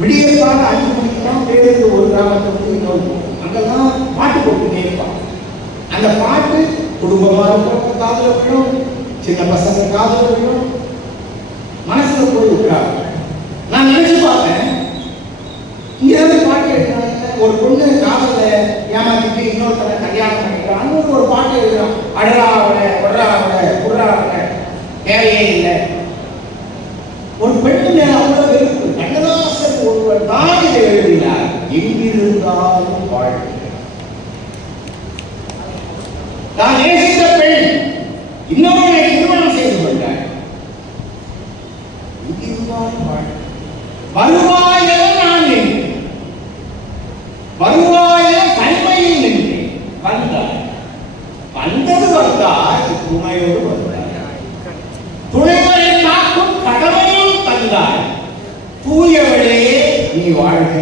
விடியற்கால 5 மணிக்கு தான் பேருந்து ஒரு கிராமத்தை வந்து இன்னொரு போகும். அங்கெல்லாம் பாட்டு போட்டுட்டே இருப்பான். அந்த பாட்டு குடும்பமாக இருக்கிறவங்க காதல விழும், சின்ன பசங்க காதல விழும், மனசுல போய் விட்டுறாங்க. நான் நினைச்சு பார்த்தேன், இங்க இருந்து பாட்டு எழுதுறாங்க. ஒரு பொண்ணு காதல ஏமாத்திட்டு இன்னொருத்தரை கல்யாணம் பண்ணிக்கிறான். ஒரு பாட்டு எழுதுறான், அடராவல கொடராவல குர்ராவல தேவையே இல்லை. ஒரு பெண்ணு மேல அவ்வளவு வெறுப்பு. கண்ணதாசன் ஒருவர் தான் இதை எழுதினார், எங்கிருந்தாலும் வாழ்க்கை. நான் நேசித்த பெண் இன்னொரு திருமணம் செய்து கொண்டார், எங்கிருந்தாலும் வாழ்க்கை. வருவாய நான் நின்றேன், வருவாய தனிமையில் நின்றேன். வந்தார், வந்தது வந்தார், துணையோடு வந்தார். துணைவரை காக்கும் கடமையும் தந்தார். தூயவளே நீ வாழ்க,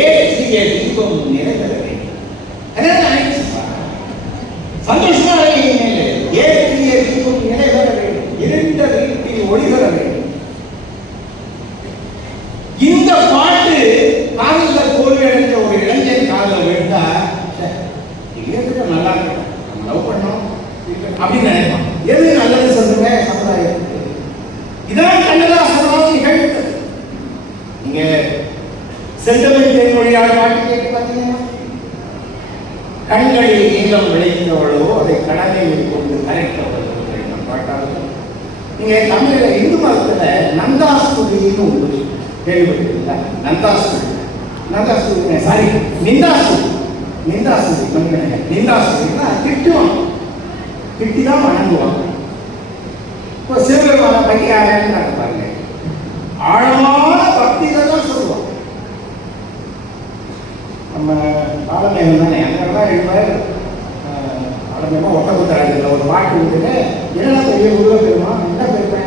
ஏற்றிய தீபம் நிறைவேற வேண்டும். சந்தோஷமா ஏற்றிய தீபம் நிறைவேற வேண்டும், இருண்ட வீட்டில் ஒளிவர வேண்டும். இந்த பாட்டு காதல தோல்வி அடைஞ்ச ஒரு இளைஞன் காதல விழுந்தா நல்லா இருக்கும், நம்ம லவ் பண்ணோம் அப்படின்னு நினைப்பான். எது நல்லது சொல்லுங்க சமுதாயத்துக்கு. இதான் கண்ணதாசனால் நிகழ்ந்தது. நீங்க செந்தமிழ் தேன்மொழியால் பாட்டு கேட்டு பார்த்தீங்கன்னா, கண்களில் நீளம் விளைந்தவளோ அதை கடலையில் கொண்டு கரைத்தவளோ பாட்டாளோ. நீங்க தமிழ்ல இந்து மதத்துல நந்தாஸ்துதின்னு உண்டு, கேள்விப்பட்டிருக்கீங்களா? நந்தாஸ்துதி, நந்தாஸ்துதி சாரி நிந்தாஸ்துதி, நிந்தாஸ்துதி நிந்தாஸ்துதினா திட்டுவான், திட்டிதான் வணங்குவாங்க. இப்போ சிவபெருமான பையாரன்னு பாருங்க, ஆழமான பக்தியில தான் சொல்லுவோம். நம்ம ஆலமேகம் தானே, அங்கெல்லாம் எழுப்பார். ஆலமேகமா ஒட்டக்குத்தராஜில் ஒரு பாட்டு விட்டுட்டு, என்ன பெரிய உருவ பெருமா என்ன பெருமை,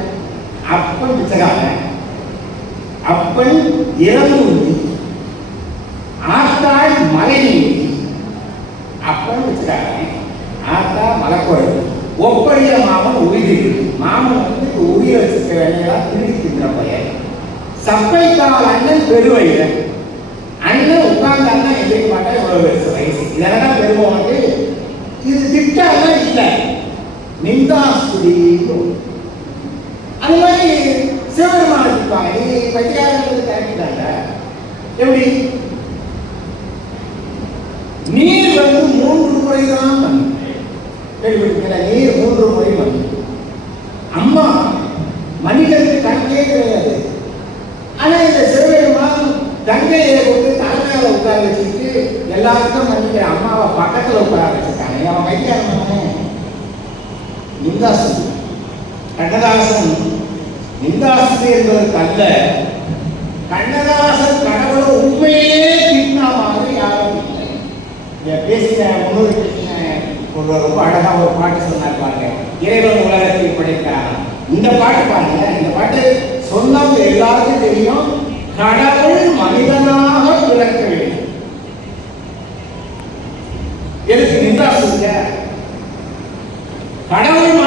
அப்பன் பிச்சைக்காரன், அப்பன் இறந்து ஊட்டி, ஆத்தாள் மலை நீட்டி. அப்பன் பிச்சைக்காரன், ஆத்தா மலைக்குழல், ஒப்பரிய மாமன் உயிரிட்டு. மாமன் வந்து உரிய வச்சுக்க வேலையெல்லாம் திருடிக்கின்ற பையன். சப்பைக்கால் அண்ணன் பெருவயன், அண்ணன் உட்கார்ந்தான்னா எதிர்க்க மாட்டா இவ்வளவு பெருசு வயசு. இதெல்லாம் பெருமாட்டு இது திட்டாதான் இல்லை, நிந்தாஸ்துதி. அது மாதிரி சிவபெருமான இருப்பாங்க. நீ பைத்தியாரங்களுக்கு கரெக்டாங்க. எப்படி நீர் வந்து 3 முறை தான் வந்து கேள்விப்பட்டிருக்கிற, நீர் 3 முறை வந்து. அம்மா மனிதனுக்கு கணக்கே கிடையாது. ஆனா இந்த சிவபெருமான் கங்கையை கொண்டு தலைமையில உட்கார வச்சுட்டு எல்லாருக்கும் மன்னிக்கிற அம்மாவை பக்கத்துல உட்கார வச்சிருக்காங்க. அவன் வைக்காரமான நிந்தாஸ்துதி. கண்ணதாசன் நிந்தாஸ்துதி என்பதற்கு அல்ல, கண்ணதாசன் கடவுளை உண்மையிலே திட்டின மாதிரி யாரும் இல்லை. பேசின முன்னோர் பேசின ஒரு ரொம்ப அழகா ஒரு பாட்டு சொன்னார் பாருங்க, இறைவன் உலகத்தை படைக்கிறான். இந்த பாட்டு பாருங்க, இந்த பாட்டு சொன்னா எல்லாருக்கும் தெரியும். கடவுள் மனிதனாக பிறக்க வேண்டும். எதுக்கு நிந்தாஸ்துதிய? கடவுள்